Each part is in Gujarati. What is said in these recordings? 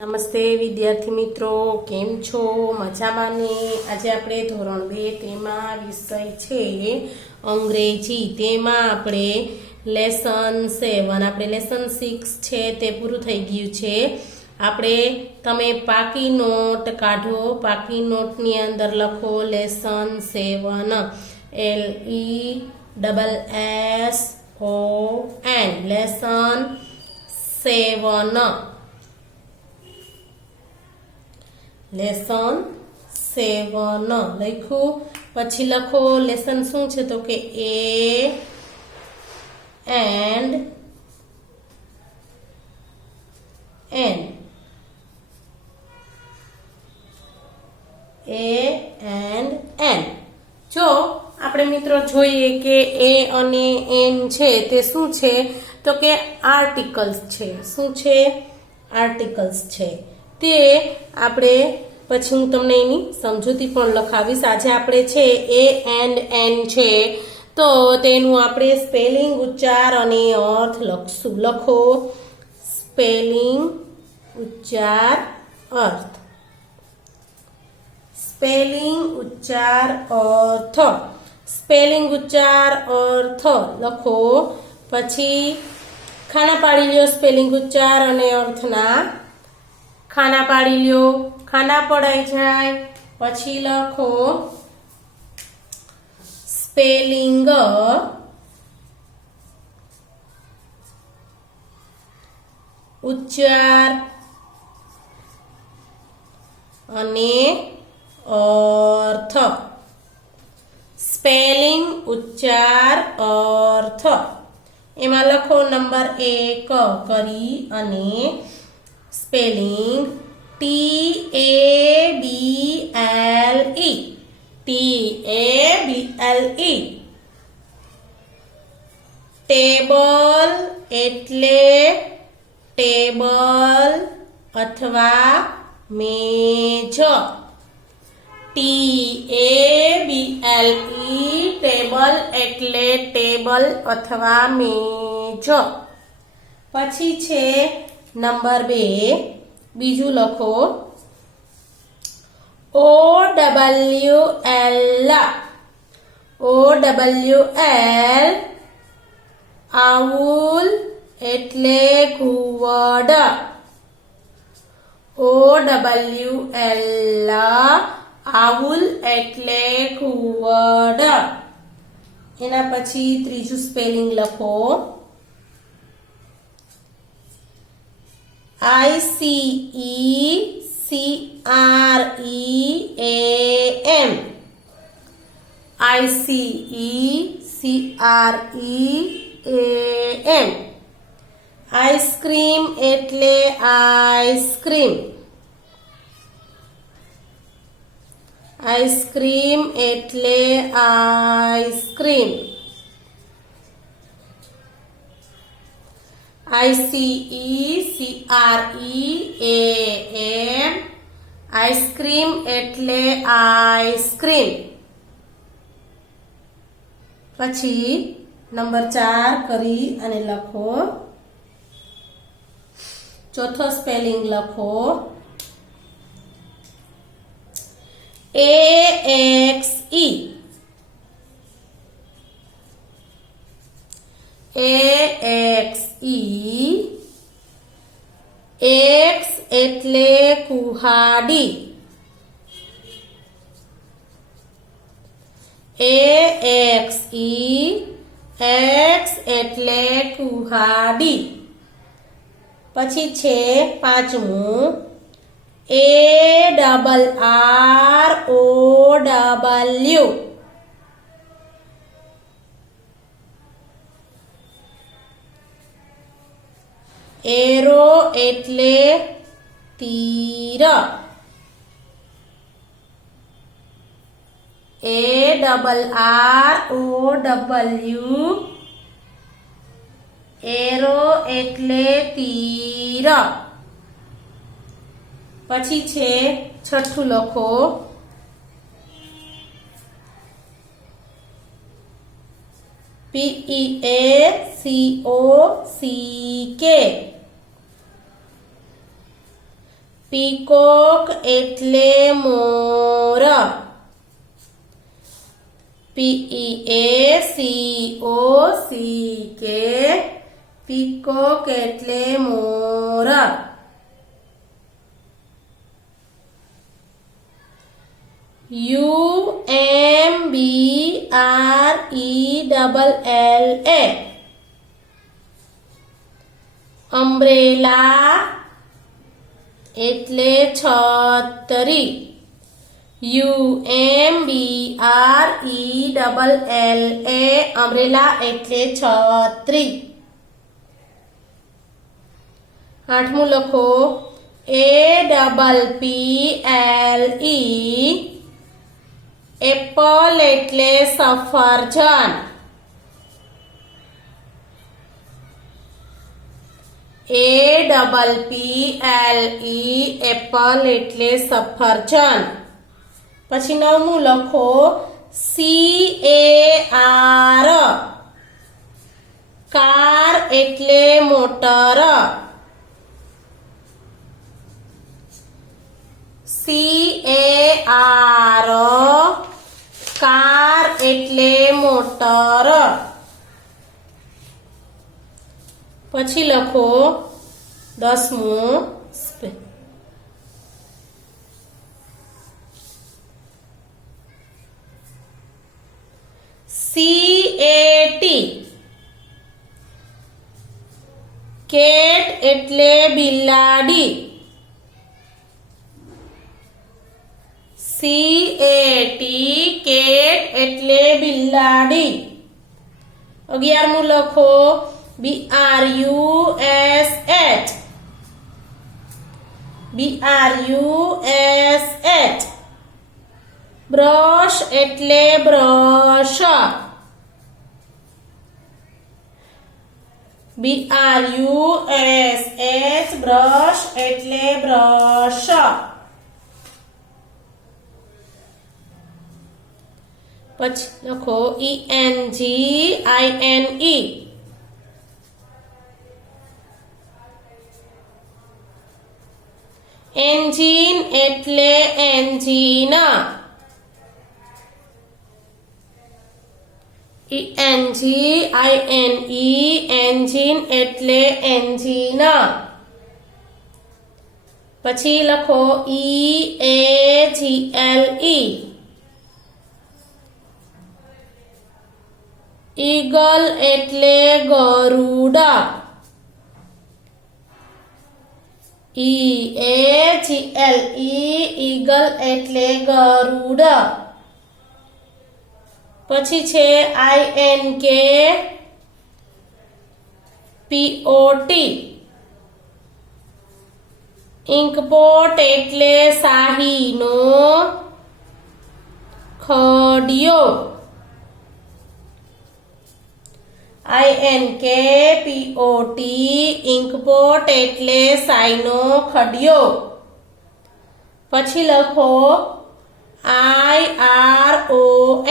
નમસ્તે વિદ્યાર્થી મિત્રો, કેમ છો? મજામાં ને? આજે આપણે ધોરણ 2 તેમાં વિષય છે અંગ્રેજી. તેમાં આપણે લેસન 7 આપણે લેસન 6 છે તે પૂરું થઈ ગયું છે. તમે પાકી નોટ કાઢો. પાકી નોટની અંદર લખો લેસન 7 LESSON લેસન 7 લેસન 7 લખ્યું. પછી લખો લેસન શું છે તો કે A and N. A and N. જો આપણે મિત્રો જોઈએ કે A અને N છે તે શું છે તો કે આર્ટિકલ્સ છે. શું છે? આર્ટિકલ્સ છે. તે આપણે પછી હું તમને એની સમજૂતી પણ લખાવીશ. આજે આપણે છે A and N છે તો તેનું આપણે સ્પેલિંગ, ઉચ્ચાર અને અર્થ લખશું. લખો સ્પેલિંગ, ઉચ્ચાર, અર્થ. સ્પેલિંગ, ઉચ્ચાર, અર્થ. સ્પેલિંગ, ઉચ્ચાર, અર્થ લખો. પછી ખાના પાડી લ્યો સ્પેલિંગ, ઉચ્ચાર અને અર્થના. ખાના પાડી લ્યો, ખાના પડાઈ જાય. પછી લખો સ્પેલિંગ, ઉચ્ચાર અને અર્થ. સ્પેલિંગ, ઉચ્ચાર, અર્થ. એમાં લખો નંબર 1 કરી અને સ્પેલિંગ TABLE. TABLE. ટેબલ એટલે ટેબલ અથવા મેજ. TABLE ટેબલ એટલે ટેબલ અથવા મેજ. પછી છે નંબર 2 બીજું લખો OWL. OWL આઉલ એટલે ઘુવડ. OWL આઉલ એટલે ઘુવડ. એના પછી ત્રીજું સ્પેલિંગ લખો ICECREAM. ICECREAM. આઈસ્ક્રીમ એટલે આઈસ્ક્રીમ. આઈસ્ક્રીમ એટલે આઈસ્ક્રીમ. ICECREAM આઈસ્ક્રીમ એટલે આઈસ્ક્રીમ. પછી નંબર 4 કરી અને લખો ચોથો સ્પેલિંગ લખો AXE. AXE X એટલે કુહાડી. AXE X એટલે કુહાડી. પછી છે પાંચમું ARROW. એરો એટલે તીર. ARROW એરો એટલે તીર. પછી છે છઠ્ઠું લખો PEACOCK. પીકોક એટલે મોર. PEACOCK પીકોક એટલે મોર. UMBRELLA અમ્બ્રેલા એટલે છત્રી. UMBRELLA અમ્બ્રેલા એટલે છત્રી. આઠમું લખો APPLE એપલ એટલે સફરજન. APPLE એપલ એટલે સફરજન. પછી નવમું લખો CAR કાર એટલે મોટર. CAR કાર એટલે મોટર. પછી લખો દસમું CAT કેટ એટલે બિલાડી. CAT કેટ એટલે બિલાડી. 11મું લખો BRUSH બ્રશ એટલે બ્રશ. BRUSH બ્રશ એટલે બ્રશ. પછી લખો ENGINE એન્જિન એટલે એન્જિન. ENGINE એન્જિન એટલે એન્જિન. પછી લખો EAGLE ઈગલ એટલે ગરુડ. EAGLE ઈગલ એટલે ગરુડ. પછી છે INKPOT ઇંકપોટ એટલે શાહીનો ખડિયો. INKPOT ઇંકપોટ એટલે શાહીનો ખડિયો. પછી લખો IRON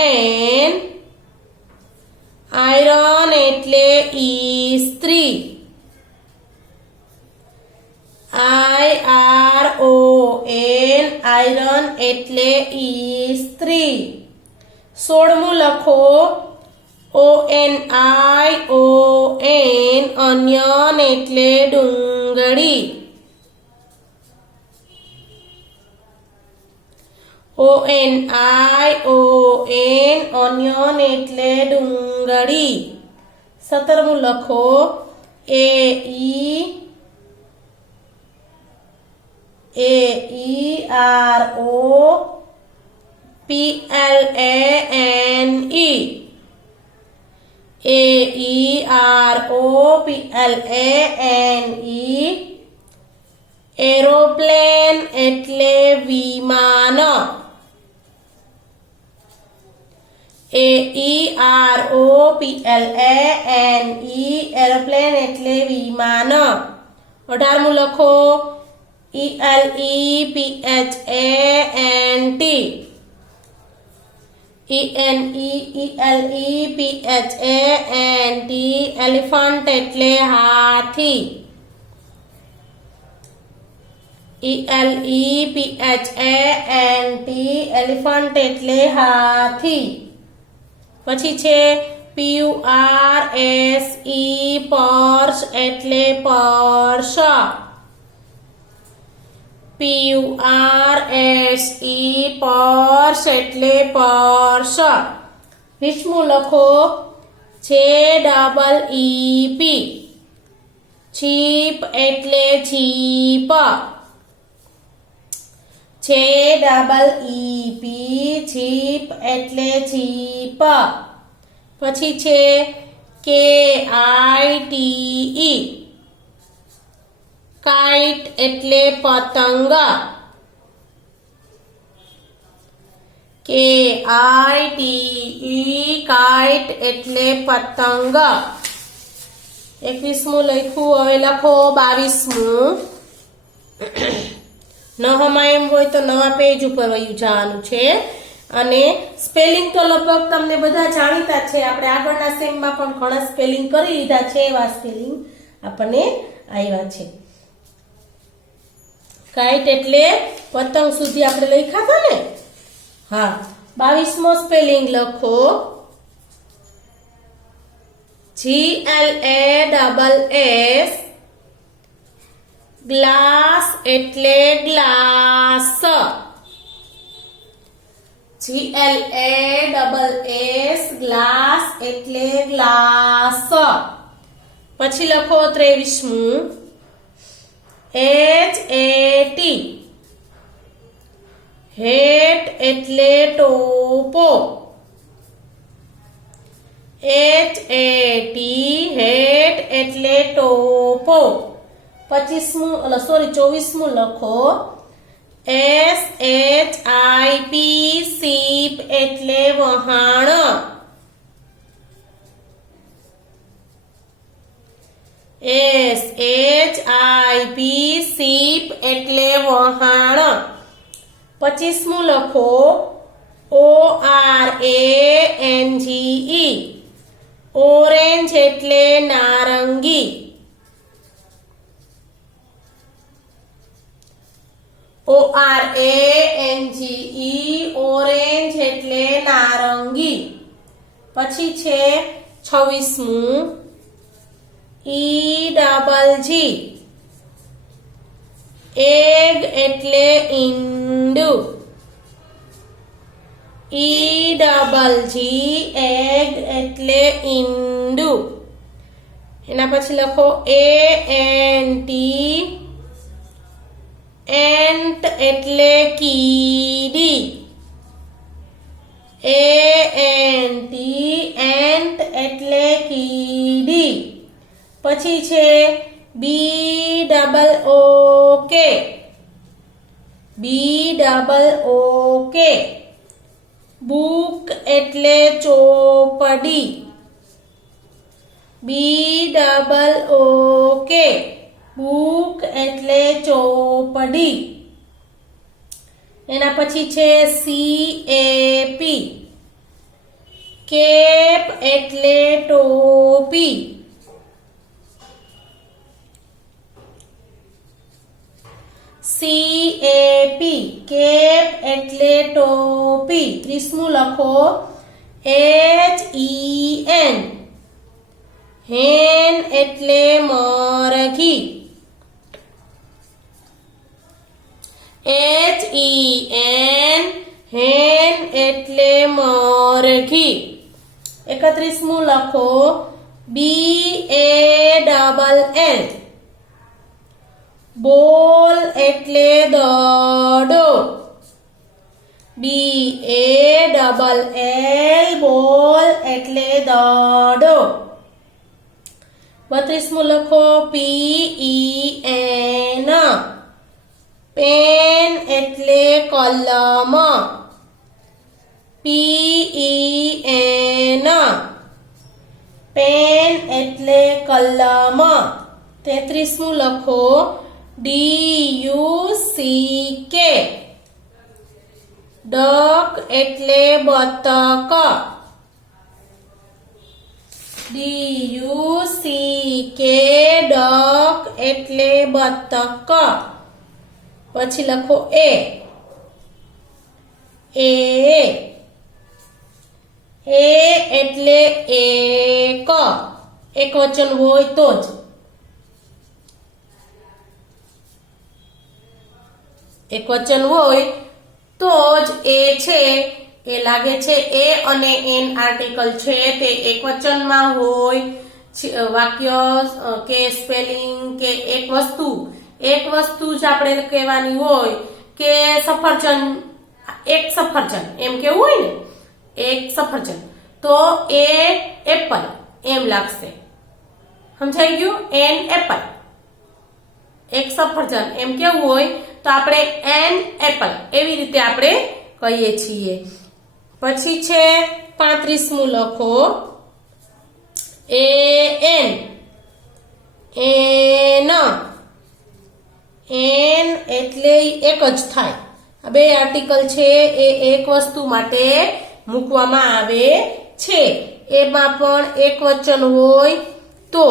આયરન એટલે ઈસ્ત્રી. IRON આયરન એટલે ઈસ્ત્રી. 16મું લખો ONION ઓનિયન એટલે ડુંગળી. ONION ઓનિયન એટલે ડુંગળી. 17મું લખો AEROPLANE એરોપ્લેન એટલે વિમાન. AEROPLANE એરોપ્લેન એટલે વિમાન. 18મું લખો ELEPHANT ELEPHANT એલિફન્ટ એટલે હાથી. ELEPHANT એલિફન્ટ એટલે હાથી. પછી છે PURSE પર્સ એટલે પર્સ. PURSE પર્સ એટલે પર્સ. 20મું લખો CHEEP છીપ એટલે છીપ. CHEEP છીપ એટલે છીપ. પછી છે KITE કાઇટ એટલે પતંગ. KITE કાઇટ એટલે પતંગ. 21મું લખ્યું. હવે લખો 22મું. નવમાં એમ હોય તો નવા પેજ ઉપર વયું જવાનું છે. અને સ્પેલિંગ તો લગભગ તમને બધા જાણીતા છે. આપણે આગળના સેમમાં પણ ઘણા સ્પેલિંગ કરી લીધા છે. એવા સ્પેલિંગ આપણને આવ્યા છે. કાઇટ એટલે પતંગ સુધી આપણે લખ્યા હતા ને. હા, 22મો સ્પેલિંગ લખો GLASS ગ્લાસ એટલે ગ્લાસ. GLASS ગ્લાસ એટલે ગ્લાસ. પછી લખો 23મું HAT હેટ એટલે ટોપો. HAT હેટ એટલે ટોપો. 24મું લખો SHIP સીપ એટલે વહાણ. SHIP સીપ એટલે વહાણ. 25મું લખો ORANGE ઓરેન્જ એટલે નારંગી. ORANGE ઓરેન્જ એટલે નારંગી. પછી છે 26મું EGG એગ એટલે ઈંડું. EGG એગ એટલે ઈંડું. એના પછી લખો ANT એન્ટ એટલે કીડી. ANT એન્ટ એટલે કીડી. પછી છે BOOK બુક એટલે ચોપડી. BOOK બુક એટલે ચોપડી. એના પછી છે CAP કેપ એટલે ટોપી. CAP કેપ એટલે ટોપી. 30મું લખો HEN હેન એટલે મરઘી. HEN હેન એટલે મરઘી. 31મું લખો BALL બોલ એટલે દડો. BALL બોલ એટલે દડો. 32મું લખો PEN પેન એટલે કલમ. PEN પેન એટલે કલમ. 33મું લખો DUCK ડક એટલે બતક. DUCK ડક એટલે બતક. પછી લખો એ એટલે એક વચન હોય તો જ. એક વચન હોય તો જ એ છે એ લાગે છે એ અને એન આર્ટિકલ છે તે એક વચનમાં હોય, વાક્ય કે સ્પેલિંગ કે એક વસ્તુ જ આપણે કહેવાની હોય કે સફરજન, એક સફરજન એમ કેવું હોય ને, એક સફરજન તો એ એપલ એમ લાગશે. સમજાઈ ગયું? એન એપલ, એક સફરજન એમ કેવું હોય તો આપણે એન એપલ એવી રીતે આપણે કહીએ છીએ. પછી છે 35મું લખો એન એટલે એક જ થાય. આ બે આર્ટિકલ છે એ એક વસ્તુ માટે મૂકવામાં આવે છે. એમાં પણ એક વચન હોય તો,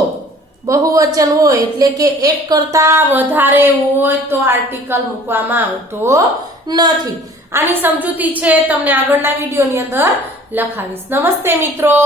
બહુવચન હોય એટલે કે એક કરતા વધારે હોય તો આર્ટિકલ મૂકવામાં આવતો નથી. આની સમજૂતી છે તમને આગળના વિડીયોની અંદર લખાવીશ. નમસ્તે મિત્રો.